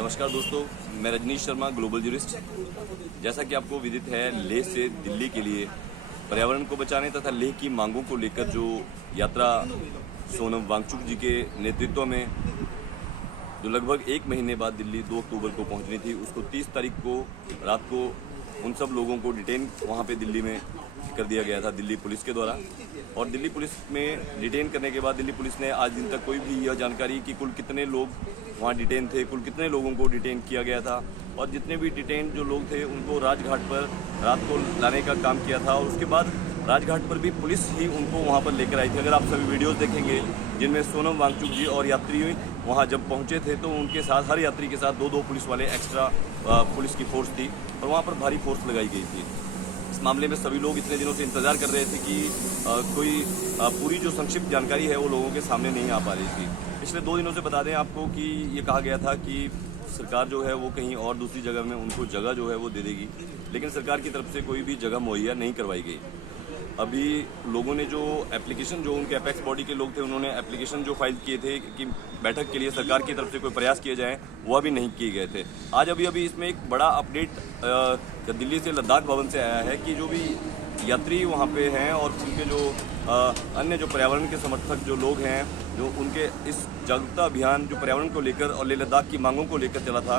नमस्कार दोस्तों, मैं रजनीश शर्मा, ग्लोबल जूरिस्ट। जैसा कि आपको विदित है, लेह से दिल्ली के लिए पर्यावरण को बचाने तथा लेह की मांगों को लेकर जो यात्रा सोनम वांगचुक जी के नेतृत्व में जो लगभग एक महीने बाद दिल्ली 2 अक्टूबर को पहुंचनी थी, उसको 30 तारीख को रात को उन सब लोगों को डिटेन वहां पे दिल्ली में कर दिया गया था दिल्ली पुलिस के द्वारा। और दिल्ली पुलिस में डिटेन करने के बाद दिल्ली पुलिस ने आज दिन तक कोई भी यह जानकारी कि कुल कितने लोग वहाँ डिटेन थे, कुल कितने लोगों को डिटेन किया गया था और जितने भी डिटेन जो लोग थे उनको राजघाट पर रात को लाने का काम किया था। और उसके बाद राजघाट पर भी पुलिस ही उनको वहाँ पर लेकर आई थी। अगर आप सभी वीडियोस देखेंगे जिनमें सोनम वांगचुक जी और यात्री वहाँ जब पहुँचे थे तो उनके साथ हर यात्री के साथ दो पुलिस वाले एक्स्ट्रा पुलिस की फोर्स थी और वहाँ पर भारी फोर्स लगाई गई थी। इस मामले में सभी लोग इतने दिनों से इंतजार कर रहे थे कि कोई पूरी जो संक्षिप्त जानकारी है वो लोगों के सामने नहीं आ पा रही थी। पिछले 2 दिनों से बता दें आपको कि ये कहा गया था कि सरकार जो है वो कहीं और दूसरी जगह में उनको जगह जो है वो दे देगी, लेकिन सरकार की तरफ से कोई भी जगह मुहैया नहीं करवाई गई। अभी लोगों ने जो एप्लीकेशन, जो उनके अपेक्स बॉडी के लोग थे, उन्होंने एप्लीकेशन जो फाइल किए थे कि बैठक के लिए सरकार की तरफ से कोई प्रयास किए जाएं, वह भी नहीं किए गए थे। आज अभी इसमें एक बड़ा अपडेट दिल्ली से लद्दाख भवन से आया है कि जो भी यात्री वहाँ पे हैं और उनके जो अन्य जो पर्यावरण के समर्थक जो लोग हैं, जो उनके इस जागरूकता अभियान जो पर्यावरण को लेकर और लेह लद्दाख की मांगों को लेकर चला था,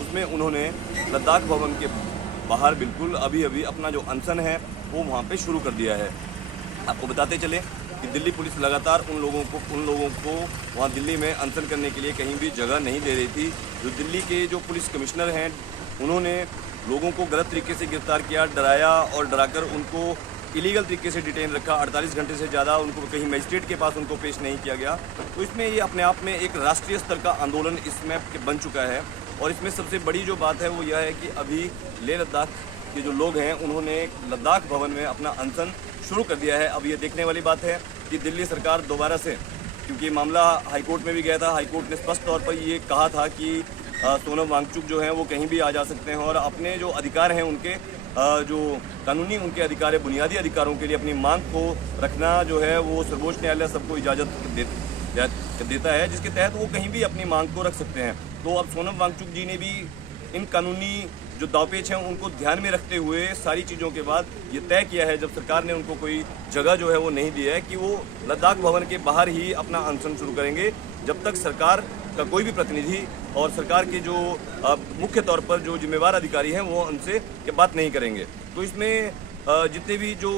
उसमें उन्होंने लद्दाख भवन के बाहर बिल्कुल अभी अपना जो अनशन है वो वहाँ पे शुरू कर दिया है। आपको बताते चले कि दिल्ली पुलिस लगातार उन लोगों को वहाँ दिल्ली में अनशन करने के लिए कहीं भी जगह नहीं दे रही थी। जो दिल्ली के जो पुलिस कमिश्नर हैं, उन्होंने लोगों को गलत तरीके से गिरफ्तार किया, डराया और डराकर उनको इलीगल तरीके से डिटेन रखा। 48 घंटे से ज़्यादा उनको कहीं मजिस्ट्रेट के पास उनको पेश नहीं किया गया। तो इसमें ये अपने आप में एक राष्ट्रीय स्तर का आंदोलन इसमें बन चुका है। और इसमें सबसे बड़ी जो बात है वो यह है कि अभी लेह लद्दाख के जो लोग हैं उन्होंने लद्दाख भवन में अपना अनशन शुरू कर दिया है। अब ये देखने वाली बात है कि दिल्ली सरकार दोबारा से, क्योंकि मामला हाईकोर्ट में भी गया था, हाईकोर्ट ने स्पष्ट तौर पर ये कहा था कि सोनम वांगचुक जो हैं वो कहीं भी आ जा सकते हैं और अपने जो अधिकार हैं उनके जो कानूनी उनके अधिकार है, बुनियादी अधिकारों के लिए अपनी मांग को रखना जो है वो सर्वोच्च न्यायालय सबको इजाज़त देता है, जिसके तहत वो कहीं भी अपनी मांग को रख सकते हैं। तो अब सोनम वांगचुक जी ने भी इन कानूनी जो दावपेच हैं उनको ध्यान में रखते हुए सारी चीज़ों के बाद ये तय किया है, जब सरकार ने उनको कोई जगह जो है वो नहीं दी है, कि वो लद्दाख भवन के बाहर ही अपना अनशन शुरू करेंगे जब तक सरकार का कोई भी प्रतिनिधि और सरकार के जो मुख्य तौर पर जो जिम्मेवार अधिकारी हैं वो उनसे बात नहीं करेंगे। तो इसमें जितने भी जो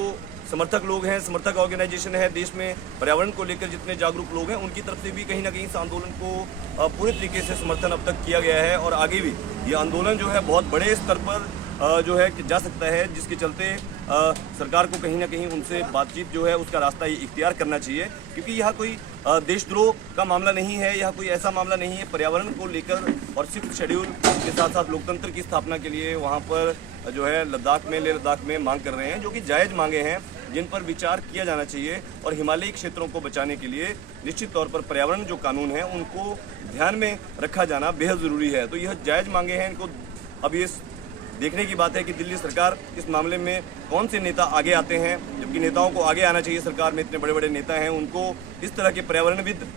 समर्थक लोग हैं, समर्थक ऑर्गेनाइजेशन है देश में, पर्यावरण को लेकर जितने जागरूक लोग हैं, उनकी तरफ से भी कहीं ना कहीं इस आंदोलन को पूरे तरीके से समर्थन अब तक किया गया है। और आगे भी ये आंदोलन जो है बहुत बड़े स्तर पर जो है जा सकता है, जिसके चलते सरकार को कहीं ना कहीं उनसे बातचीत जो है उसका रास्ता ये इख्तियार करना चाहिए, क्योंकि यह कोई देशद्रोह का मामला नहीं है, यह कोई ऐसा मामला नहीं है। पर्यावरण को लेकर और 6th शेड्यूल के साथ साथ लोकतंत्र की स्थापना के लिए वहाँ पर जो है लेह लद्दाख में मांग कर रहे हैं, जो कि जायज़ मांगे हैं जिन पर विचार किया जाना चाहिए। और हिमालयी क्षेत्रों को बचाने के लिए निश्चित तौर पर पर्यावरण जो कानून है उनको ध्यान में रखा जाना बेहद ज़रूरी है। तो यह जायज़ मांगे हैं, इनको अब ये देखने की बात है कि दिल्ली सरकार इस मामले में कौन से नेता आगे आते हैं, जबकि नेताओं को आगे आना चाहिए। सरकार में इतने बड़े बड़े नेता हैं, उनको इस तरह के पर्यावरणविद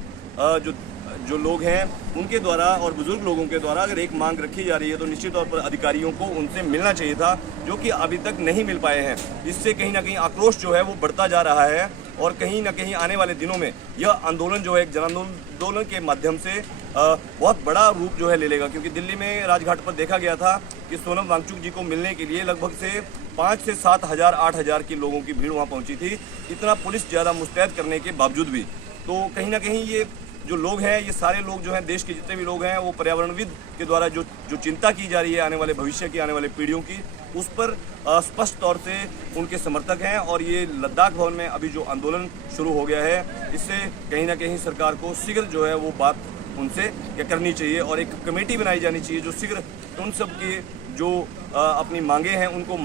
जो लोग हैं उनके द्वारा और बुजुर्ग लोगों के द्वारा अगर एक मांग रखी जा रही है तो निश्चित तौर पर अधिकारियों को उनसे मिलना चाहिए था, जो कि अभी तक नहीं मिल पाए हैं। इससे कहीं ना कहीं आक्रोश जो है वो बढ़ता जा रहा है और कहीं ना कहीं आने वाले दिनों में यह आंदोलन जो है एक जन आंदोलन के माध्यम से बहुत बड़ा रूप जो है ले लेगा। क्योंकि दिल्ली में राजघाट पर देखा गया था कि सोनम वांगचुक जी को मिलने के लिए लगभग से 5 से 7 हज़ार 8 हज़ार की लोगों की भीड़ वहाँ पहुँची थी, इतना पुलिस ज़्यादा मुस्तैद करने के बावजूद भी। तो कहीं ना कहीं ये जो लोग हैं, ये सारे लोग जो हैं, देश के जितने भी लोग हैं, वो पर्यावरणविद के द्वारा जो चिंता की जा रही है आने वाले भविष्य की, आने वाले पीढ़ियों की, उस पर स्पष्ट तौर से उनके समर्थक हैं। और ये लद्दाख भवन में अभी जो आंदोलन शुरू हो गया है, इससे कहीं ना कहीं सरकार को शीघ्र जो है वो बात उनसे क्या करनी चाहिए और एक कमेटी बनाई जानी चाहिए जो शीघ्र उन सब की जो अपनी मांगे हैं उनको